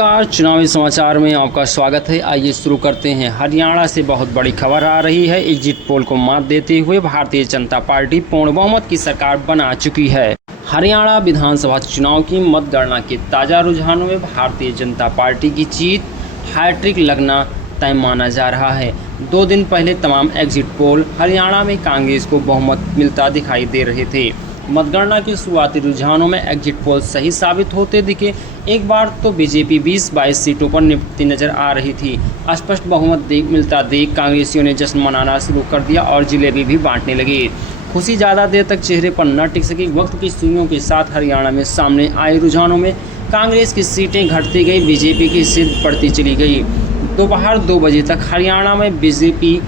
नमस्कार, चुनावी समाचार में आपका स्वागत है। आइए शुरू करते हैं। हरियाणा से बहुत बड़ी खबर आ रही है। एग्जिट पोल को मात देते हुए भारतीय जनता पार्टी पूर्ण बहुमत की सरकार बना चुकी है। हरियाणा विधानसभा चुनाव की मतगणना के ताज़ा रुझानों में भारतीय जनता पार्टी की जीत हैट्रिक लगना तय माना जा रहा है। 2 दिन पहले तमाम एग्जिट पोल हरियाणा में कांग्रेस को बहुमत मिलता दिखाई दे रहे थे। मतगणना के शुरुआती रुझानों में एग्जिट पोल सही साबित होते दिखे। एक बार तो बीजेपी 20-22 सीटों पर निपटती नजर आ रही थी। स्पष्ट बहुमत मिलता देख कांग्रेसियों ने जश्न मनाना शुरू कर दिया और जिलेबी भी बांटने लगे। खुशी ज़्यादा देर तक चेहरे पर न टिक सकी। वक्त की सुइयों के साथ हरियाणा में सामने आए रुझानों में कांग्रेस की सीटें घटती गई, बीजेपी की सीट बढ़ती चली गई। दोपहर 2 बजे तक हरियाणा में बीजेपी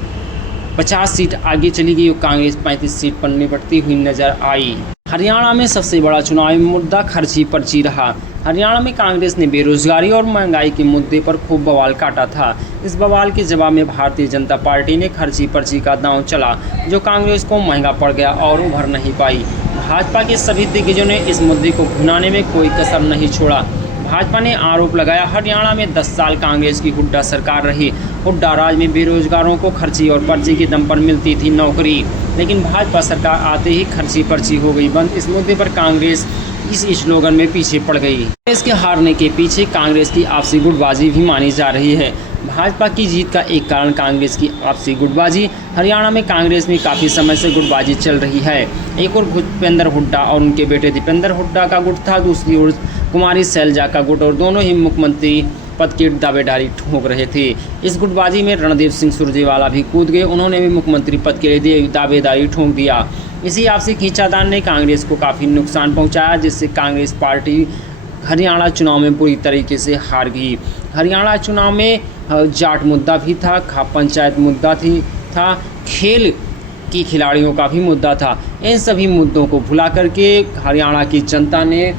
50 सीट आगे चली गई और कांग्रेस 35 सीट पर निपटती हुई नजर आई। हरियाणा में सबसे बड़ा चुनावी मुद्दा खर्ची पर्ची रहा। हरियाणा में कांग्रेस ने बेरोजगारी और महंगाई के मुद्दे पर खूब बवाल काटा था। इस बवाल के जवाब में भारतीय जनता पार्टी ने खर्ची पर्ची का दांव चला, जो कांग्रेस को महंगा पड़ गया और उभर नहीं पाई। भाजपा के सभी दिग्गजों ने इस मुद्दे को भुनाने में कोई कसर नहीं छोड़ा। भाजपा ने आरोप लगाया, हरियाणा में 10 साल कांग्रेस की हुड्डा सरकार रही। हुड्डा राज में बेरोजगारों को खर्ची और पर्ची के दम पर मिलती थी नौकरी, लेकिन भाजपा सरकार आते ही खर्ची पर्ची हो गई बंद। इस मुद्दे पर कांग्रेस इस स्लोगन में पीछे पड़ गई। कांग्रेस के हारने के पीछे कांग्रेस की आपसी गुटबाजी भी मानी जा रही है। भाजपा की जीत का एक कारण कांग्रेस की आपसी गुटबाजी। हरियाणा में कांग्रेस में काफ़ी समय से गुटबाजी चल रही है। एक और भूपेंद्र हुड्डा और उनके बेटे दीपेंद्र हुड्डा का गुट था, दूसरी ओर कुमारी शैलजा का गुट, और दोनों ही मुख्यमंत्री पद की दावेदारी ठोक रहे थे। इस गुटबाजी में रणदीप सिंह सुरजेवाला भी कूद गए। उन्होंने भी मुख्यमंत्री पद के लिए दावेदारी ठोक दिया। इसी आपसी खींचातान ने कांग्रेस को काफ़ी नुकसान पहुंचाया, जिससे कांग्रेस पार्टी हरियाणा चुनाव में पूरी तरीके से हार गई। हरियाणा चुनाव में जाट मुद्दा भी था, पंचायत मुद्दा था, खेल की खिलाड़ियों का भी मुद्दा था। इन सभी मुद्दों को भुला करके हरियाणा की जनता ने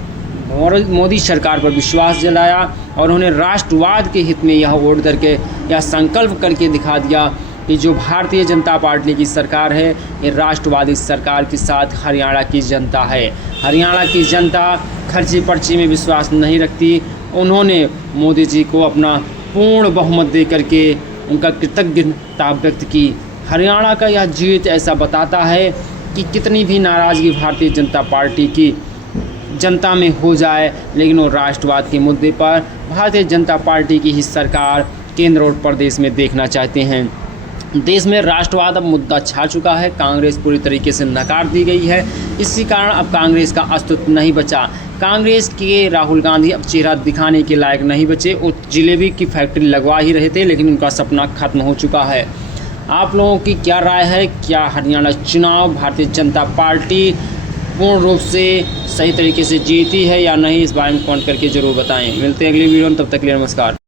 मोदी सरकार पर विश्वास जलाया और उन्होंने राष्ट्रवाद के हित में यह वोट करके यह संकल्प करके दिखा दिया कि जो भारतीय जनता पार्टी की सरकार है, ये राष्ट्रवादी सरकार के साथ हरियाणा की जनता है। हरियाणा की जनता खर्ची पर्ची में विश्वास नहीं रखती। उन्होंने मोदी जी को अपना पूर्ण बहुमत दे करके उनका कृतज्ञता व्यक्त की। हरियाणा का यह जीत ऐसा बताता है कि कितनी भी नाराज़गी भारतीय जनता पार्टी की जनता में हो जाए, लेकिन वो राष्ट्रवाद के मुद्दे पर भारतीय जनता पार्टी की ही सरकार केंद्र और प्रदेश में देखना चाहते हैं। देश में राष्ट्रवाद अब मुद्दा छा चुका है। कांग्रेस पूरी तरीके से नकार दी गई है। इसी कारण अब कांग्रेस का अस्तित्व नहीं बचा। कांग्रेस के राहुल गांधी अब चेहरा दिखाने के लायक नहीं बचे। वो जिलेबी की फैक्ट्री लगवा ही रहे थे, लेकिन उनका सपना खत्म हो चुका है। आप लोगों की क्या राय है? क्या हरियाणा चुनाव भारतीय जनता पार्टी पूर्ण रूप से सही तरीके से जीती है या नहीं? इस बारे में कमेंट करके जरूर बताएं। मिलते हैं अगली वीडियो में, तब तक के लिए नमस्कार।